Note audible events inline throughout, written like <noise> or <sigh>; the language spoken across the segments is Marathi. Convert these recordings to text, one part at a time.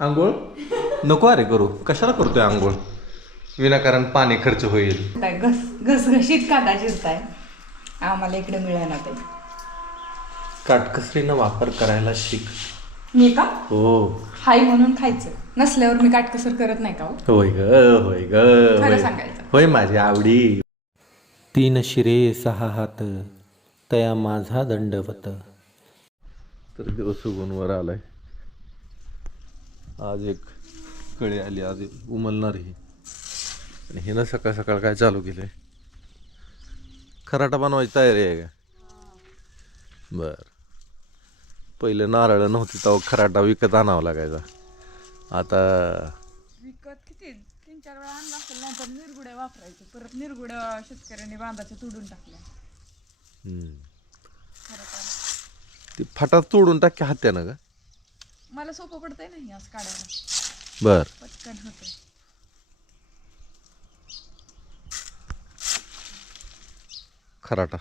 आंघोळ? नको अरे करू. कशाला करतोय आंघोळ? विनाकारण पाणी खर्च होईल. काय घस घसघशीत कांदा चिरताय आम्हाला इकडे मिळाला ते काटकसरीनं वापर करायला शिक. मी का? हो. हाय म्हणून खायचं. नसल्यावर मी काटकसर करत नाही का हो? होय ग होय ग खरं होय. सांगायचं. होय माझी आवडी. तीन शिरे सहा हात. तया माझा दंडवत. तर दिवस उगून वर आलाय. आज एक कळी आली आज उमलणार ही. आणि हिनं सकाळ सकाळ काय चालू केलंय? खराटा बनवायची तयारी आहे का? बर. पहिले नारळ नव्हती तेव्हा खराटा विकत आणावा लागायचा. आता विकत किती? तीन चार वेळा आणला असेल नंतर निरगुड्या वापरायचे. परत निरगुड्या शेतकऱ्यांनी बांधाच्या तुडून टाकल्या. हम्म. ती फाटा तोडून टाक्या हात्यानं का? मला सोपं पडतंय नाही असं काढायला. बर. पटकन होतं खराटा.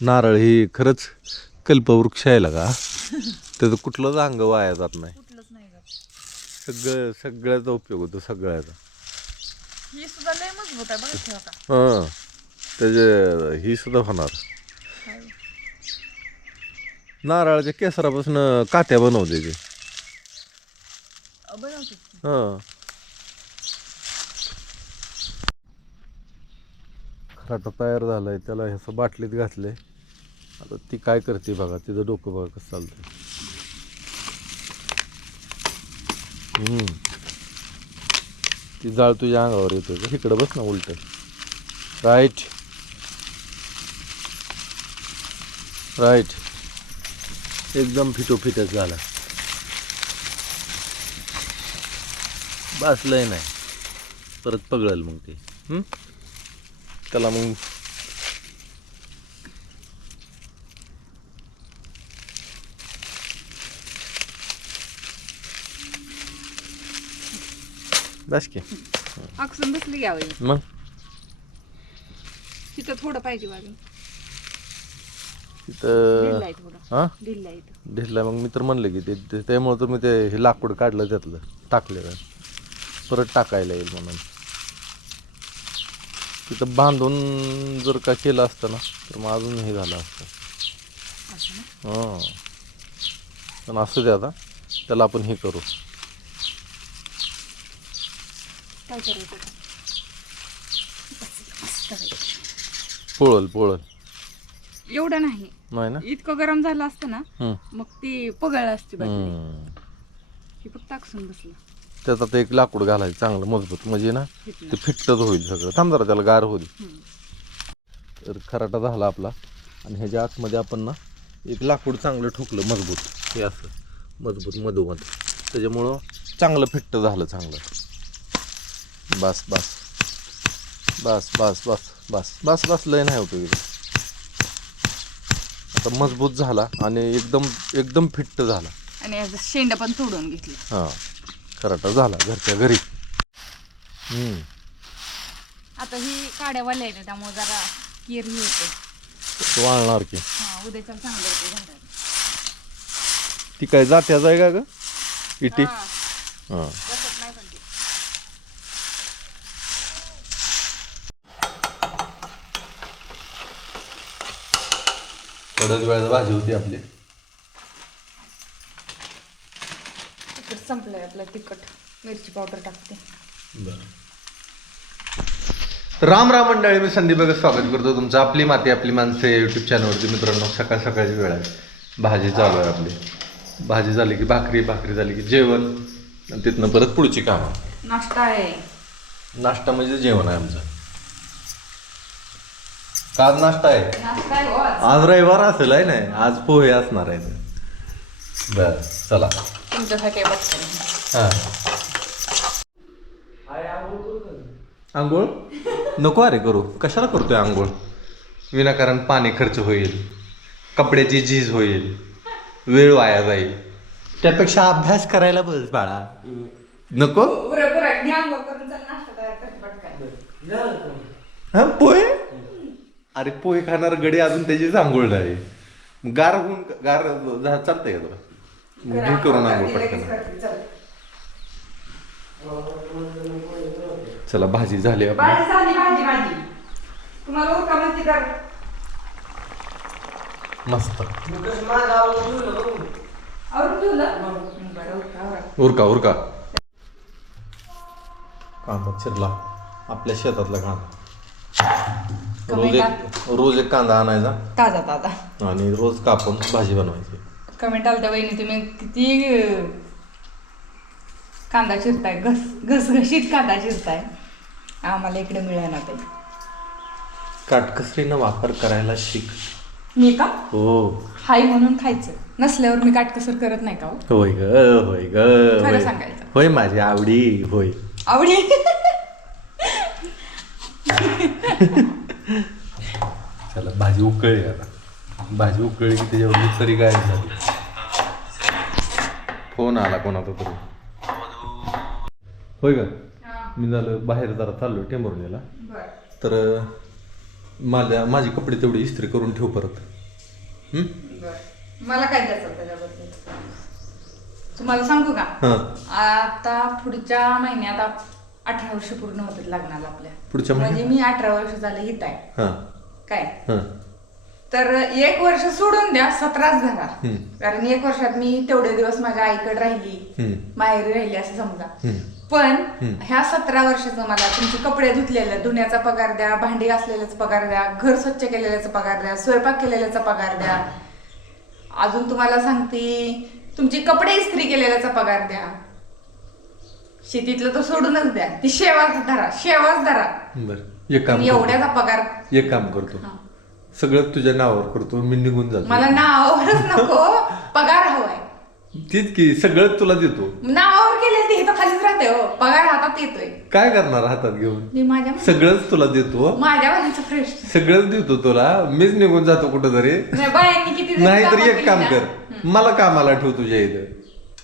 नारळ ही खरंच कल्पवृक्ष आहे का त्याचं कुठलंच अंग वाया जात नाही. कुठलंच नाही जात सगळं सगळ्याचा उपयोग होतो सगळ्याचा. ही सुद्धा लय मजबूत आहे बघा ठेवा का हां. त्याचे ही सुद्धा होणार. नारळाच्या केसरापासून कात्या बनवते ते. बनवते. हां. खराटा तयार झालाय त्याला ह्याचं बाटलीत घातले आता ती काय करते बघा तिचं डोकं बघा कसं हम्म. ती जाळ तुझ्या अंगावर येते इकडं बस ना उलट. राईट राईट एकदम फिटोफिटच झाला. बसलंय नाही. परत पगळल मग ते? त्याला मग. बस की. बसली घ्यावी मग? तिथं थोडं पाहिजे वाजून तिथं हां? ढिसला मग मी तर म्हणलं की ते ते- त्यामुळं तर मी ते हे लाकूड काढलं त्यातलं टाकलेलं परत टाकायला येईल म्हणून. तिथं बांधून जर का केलं असतं ना तर मग अजून हे झालं असतं. हां. पण असू दे आता त्याला आपण हे करू. काय करायचं आता? मस्त आहे. पोळल पोळल. एवढं नाही. नाही ना? इतकं गरम झालं असतं ना. मग ती पगळ असते बाकी हम्म. ही फक्त आकसून बसलं. त्यात आता एक लाकूड घालायचं चांगलं मजबूत. म्हणजे ना. ते फिट्टच होईल सगळं. थांब जरा त्याला गार होईल. तर खराटा झाला आपला. आणि ह्याच्या आतमध्ये आपण ना एक लाकूड चांगलं ठोकलं मजबूत. हे असं मजबूत मधोमध. त्याच्यामुळं चांगलं फिट्ट झालं चांगलं. बस बस. बस बस बस बस. बस बस लय नाही होतो इथं आता मजबूत झाला आणि एकदम एकदम फिट्ट झाला. आणि याचं शेंड पण तोडून घेतलं. हां खराटा झाला घरच्या घरी. हम्म. आता ही काड्यावाले आहे ना त्यामुळे जरा केरही होते. तो वाळणार की. हा उद्याच्या चांगलं होते झाडाला ती काय जात्याच आहे का ग? इटी? हा, हां बसत नाही पण ती. थोड्याच वेळात भाजी होती आपली. तिखट संपलंय आपलं तिखट. मिरची पावडर टाकते. राम राम मंडळी मी संदीप बघत स्वागत करतो तुमचं आपली माती आपली माणसे युट्यूब चॅनलवरती मित्रांनो सकाळ सकाळची वेळ आहे. भाजी चालू आहे आपली. भाजी झाली की भाकरी भाकरी झाली की जेवण. आणि तिथनं परत पुढची कामं. नाश्ता आहे. नाश्ता म्हणजे जेवण आहे आमचं. आज नाश्ता आहे. नाश्ता आहे हो आज. आज रविवार असेल आहे नाही? आज पोहे असणार आहे बर चला. तुमच्यासाठी बघते हा. आंघोळ नको अरे करू. कशाला करतोय आंघोळ? विनाकारण पाणी खर्च होईल. कपड्याची झीज होईल. वेळ वाया जाईल. त्यापेक्षा अभ्यास करायला बस बाळा. नको? बरं बरं घ्या अंघोळ करून चल नाश्ता तयार करते पटकन. हा पोहे? अरे पोहे खाणार गडी अजून त्याचीच आंघोळ नाही गार होऊन गार झा- चालतंय का तुला मग करून आंघोळ पटकन. चल. चला भाजी झाली आपली. भाजी झाली भाजी भाजी. तुम्हाला उरका म्हणते तर मस्त. आवरून ठेवलं बरं उरका उरका उरका उरका. कांदा चिरला. आपल्या शेतातला कांदा. रोज एक रोज एक कांदा आणायचा. ताजा ताजा आणि रोज कापून भाजी बनवायची. कमेंट आलं त्या वहिनी तुम्ही किती कांदा चिरताय? घस घसघशीत कांदा चिरताय. आम्हाला इकडे मिळेना ते काटकसरीनं वापर करायला शिक. मी का? हो. हाय म्हणून खायचं. नसल्यावर मी काटकसर करत नाही का हो? होय ग होय ग खरं होय. सांगायचं. होय माझी आवडी होय. आवडी? <laughs> भाजी उकळली आता. भाजी उकळली की त्याच्यावर तरी गाय झाली. फोन आला कोणाचा तरी. होय का? मी झालं बाहेर जरा चाललो टेंबरलेला तर माझ्या माझी कपडे तेवढी इस्त्री करून ठेव परत? मला काय द्यायचं त्याच्याबद्दल? तुम्हाला सांगू का? हां. आता पुढच्या महिन्यात अठरा वर्ष पूर्ण होतात लग्नाला आपल्या. पुढच्या म्हणजे मी अठरा वर्ष झालं हित आहे. काय? तर एक वर्ष सोडून द्या सतराच धरा. कारण एक वर्षात मी तेवढे दिवस माझ्या आईकडे राहिली. माहेरी राहिली असं समजा. पण. ह्या सतरा वर्षाचं मला तुमचे कपडे धुतलेले धुण्याचा पगार द्या भांडी घासलेल्याचा पगार द्या घर स्वच्छ केलेल्याचा पगार द्या स्वयंपाक केलेल्याचा पगार द्या अजून तुम्हाला सांगते तुमचे कपडे इस्त्री केलेल्याचा पगार द्या शेतीतलं तर सोडूनच द्या ती शेवाच धरा शेवाच धरा. एवढ्याचा पगार एक काम करतो. सगळं तुझ्या नावावर करतो मी निघून जातो. मला नावावरच नको. पगार हवाय. तीच की सगळं तुला देतो. नावावर गेले ते खालीच राहते हो. पगार हातात येतोय. काय करणार हातात घेऊन? मी माझ्या सगळंच तुला देतो माझ्या मनाचं फ्रेश सगळंच देतो तुला. मीच निघून जातो कुठं तरी बायांनी किती जरी नाही तर कामं एक केली काम कर. मला कामाला ठेव तुझ्या इथं.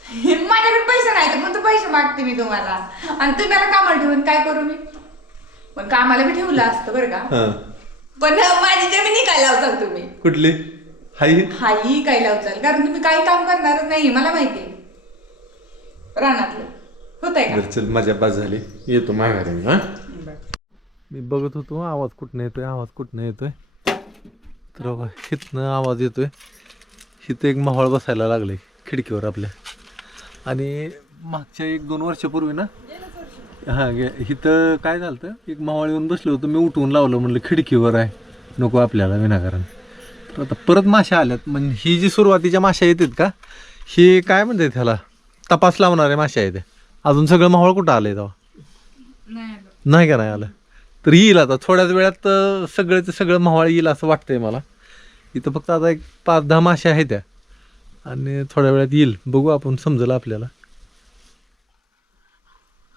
<laughs> माझ्याकडे पैसे नाही तर पण पैसे मागते मी तुम्हाला. आणि तुम्ही मला कामाला ठेवून काय करू मी? पण कामाला बी ठेवलं असतं बरं का. हं. पण माझी जमिनी काय लावचाल तुम्ही. कुठली? हाई? हाही काय लावचाल. कारण तुम्ही काही काम करणारच नाही मला माहिती रानातलं. होत आहे बरं चल माझ्या बाज झाली. येतो माघारी मी हा? मी बघत होतो आवाज कुठनं येतोय आवाज कुठनं येतोय? तर बघा, हिथनं आवाज येतोय. हिथं एक माहोळ बसायला लागले खिडकीवर आपल्या. आणि मागच्या एक दोन वर्षापूर्वी ना हां गे इथं काय झालं होतं, एक मावळ येऊन बसलो होतो. मी उठवून लावलं म्हणलं खिडकीवर आहे. नको आपल्याला विनाकारण. तर आता परत माश्या आल्यात. म्हणजे ही जी सुरुवातीच्या माश्या येतात का ही काय म्हणते त्याला तपास लावणाऱ्या माश्या आहेत. अजून सगळं माहोळ कुठं आलंय तेव्हा? नाही नाही का नाही आलं? तर येईल आता. थोड्याच वेळात अं, सगळ्याचं सगळं मावळ येईल असं वाटतंय मला. इथं फक्त आता एक पाच दहा माश्या आहेत त्या. आणि थोड्या वेळात येईल. बघू आपण समजलं आपल्याला.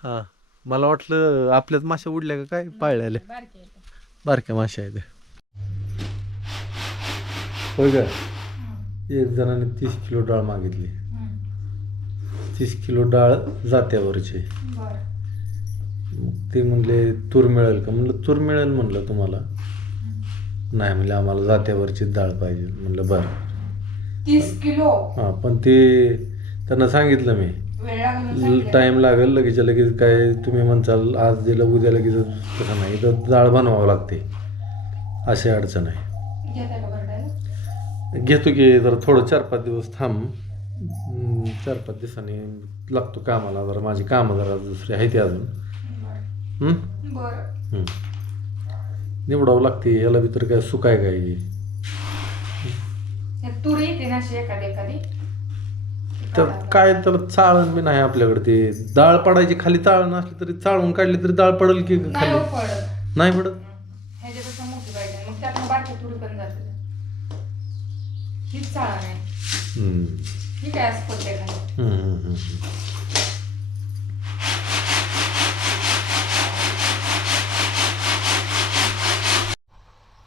हां. मला वाटलं आपल्याच माश्या उडल्या का काय? बारके आहेत. बारक्या माश्या आहेत. होय का? एक जणाने तीस किलो डाळ मागितली. हम्म. तीस किलो डाळ जात्यावरची. बरं. मग ते म्हणले तूर मिळेल का? म्हणलं तूर मिळेल म्हणलं तुम्हाला. नाही म्हणले आम्हाला जात्यावरची डाळ पाहिजे. म्हणलं बरं. तीस किलो? हां पण ते त्यांना सांगितलं मी. टाईम लागेल लगेच लगेच काय तुम्ही म्हणचाल आज दिलं उद्या लगेच तसं नाही. तर डाळ बनवावं लागते. अशी अडचण आहे? घेतो की जरा थोडं चार पाच दिवस थांब. चार पाच दिवसांनी लागतो कामाला जरा. माझी कामं जरा दुसरी आहे ते अजून. निवडावं लागते. याला बी तर काय सुकाय काय हे? तूर येते ना एखादी एखादी? तर काय त्याला चाळण बी नाही आपल्याकडे ते. डाळ पडायची खाली चाळण असली तरी चाळून काढली तरी डाळ पडेल की नाही खाली? हो पडत. नाही पडत? ह्याच्यापेक्षा मोठी पाहिजे मग त्यात बारकी तुरी पण जाते. हीच चाळा नाही हम्म. ही काय असं पडते खाली. हम्म, हम्म, हम्म, हम्म.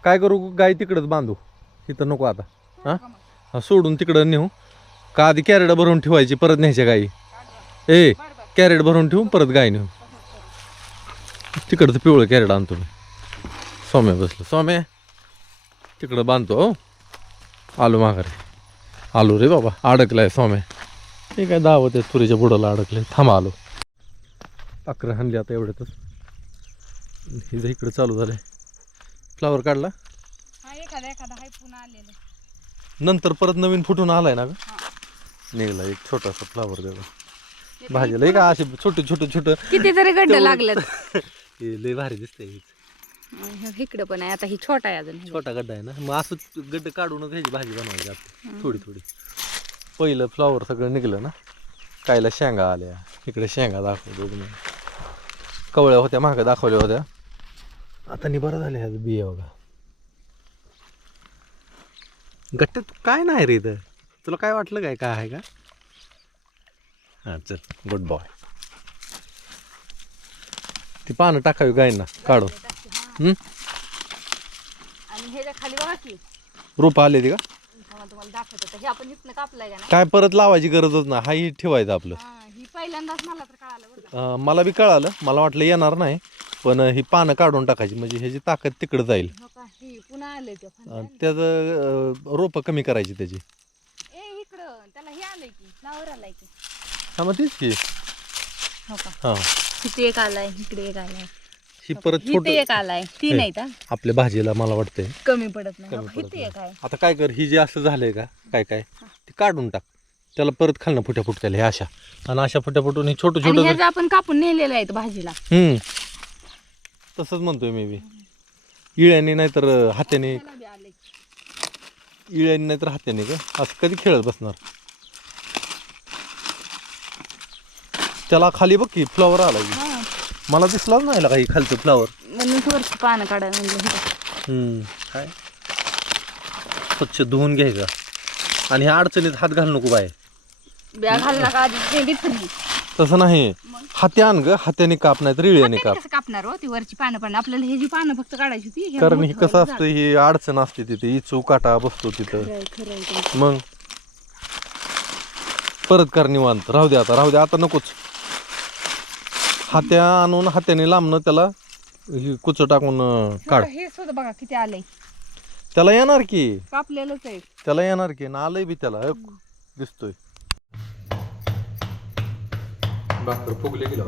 काय करू गाय तिकडंच बांधू. इथं नको आता. हां? हा सोडून तिकडं नेऊ. का आधी कॅरेट भरून ठेवायची परत न्यायच्या गाई? ए कॅरेट भरून ठेवून परत गाय नेऊ तिकडचं पिवळं कॅरेट आणतो मी. सोम्या बसलं. सोम्या तिकडं बांधतो हो. आलो माघारी. आलो रे बाबा अडकलाय सोम्या. हे काय दावत आहे तुरीच्या बुडाला अडकले. थांबा आलो. पाखरं हाणली आता एवढ्यातच. हे जे इकडं चालू झालंय. फ्लावर काढला? हा नंतर परत नवीन फुटून आलाय ना ग? निघला एक छोटासा फ्लावर त्याचा भाजीला का असे छोटे छोटे छोटे कितीतरी गड्ड लागलं हे लय भारी दिसतंय हे. इकडं पण आहे आता ही छोटा आहे अजून छोटा गड्डा आहे ना. मग असं गड्डे काढूनच ह्याची भाजी बनवायची आपली थोडी थोडी. पहिलं फ्लावर सगळं निघलं ना कायला शेंगा आल्या. इकडे शेंगा दाखवतो तुम्ही. कवळ्या होत्या मागं दाखवल्या होत्या. आता नि बरं झाल्या बिया बघा. गट्ट्यात काय नाही रे इथं. तुला काय वाटलं काय? काय आहे का? हां चल. गुड बॉय ती पानं टाकावी गायना काढून. हम्म? आणि ह्याच्या खाली बघा की. रोप आले ती का? थांबा तुम्हाला दाखवतो. आता हे आपण इथनं कापलाय का ना काय परत लावायची गरजच नाही. हाही ठेवायचं आपलं. हा, ही पहिल्यांदाच मला तर कळालं बरं का. अं, मला बी कळालं. मला वाटलं येणार नाही. पण ही पानं काढून टाकायची. म्हणजे ह्याची ताकद तिकडं जाईल. हो का? ही पुन्हा आलंय ते अं, फंद्याला. त्याचं रोपं कमी करायची त्याची ए इकडं त्याला हे आलंय की फ्लावर आलाय की. हा मग तीच की. हो का? हां. एक आलाय इकडे एक आलाय. ही परत इथे छोट एक आलाय. तीन आहेत हा. आपल्या भाजीला मला वाटतंय. कमी पडत नाही. कमी पडत इथे नाही. एक आहे. आता काय कर ही जे असं झालंय का काय काय ते काढून टाक. त्याला परत खालनं फुट्या फुटत्याला हे अशा. आणि अशा फुट्या फुटून हे छोटं आणि छोटं ह्याचं आपण कापून नेलेलं आहे भाजीला. हम्म. तसंच म्हणतोय मी बी. इळ्याने नाहीतर हात्याने त्याला बी आलंय. इळ्याने नाहीतर हात्याने का? असं कधी खेळत बसणार? त्याला खाली बघ की फ्लॉवर आला की. हा. मला दिसलाच नाही काही खालचं फ्लॉवर म्हणून वरची पानं काढायला म्हणलं काय स्वच्छ धुवून घ्यायचा आणि ह्या अडचणीत हात घाल नको बाय ब्या घालला का आधी भेंडीत फिरली तसं नाही. हात्यान ग हात्याने काप नाही तर इळ्याने काप. कसं कापणार हो ती वरची पानं पण? आपल्याला हे जी पानं फक्त काढायची होती हे कारण ही मोठं कसं असतं ही अडचण असते तिथे. इचू काटा बसतो तिथं. मग? परत कर निवांत. राहू दे आता राहू दे. आता नकोच. हात्या आणून हात्याने लांबणं त्याला ही कुच टाकून काढ. हे सुद्धा बघा किती आलंय. त्याला येणार की? कापलेलंच आहे. त्याला येणार की? ना आलंय बी त्याला हे दिसतोय. भाकर फुगले गेला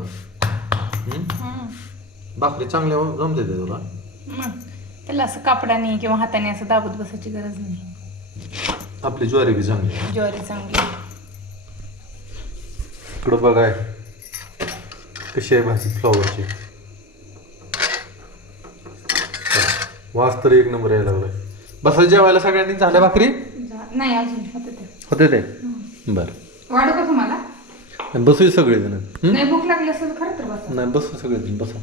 भाकरी चांगल्या जमते ते तुला? मग त्याला असं कापडाने किंवा हाताने असं दाबत बसायची गरज नाही. आपली ज्वारी बी चांगली ज्वारी चांगली इकडं बघाय. कशी आहे भाजी फ्लॉवरची वास तर एक नंबर यायला लागलाय बसा जेवायला सगळ्यांनी झाल्या भाकरी नाही अजून होतं ते होते ते बर वाढू का तुम्हाला बसू सगळेजण हं? नाही भूक लागली असेल खरं तर बसा नाही बसू सगळेजण बसा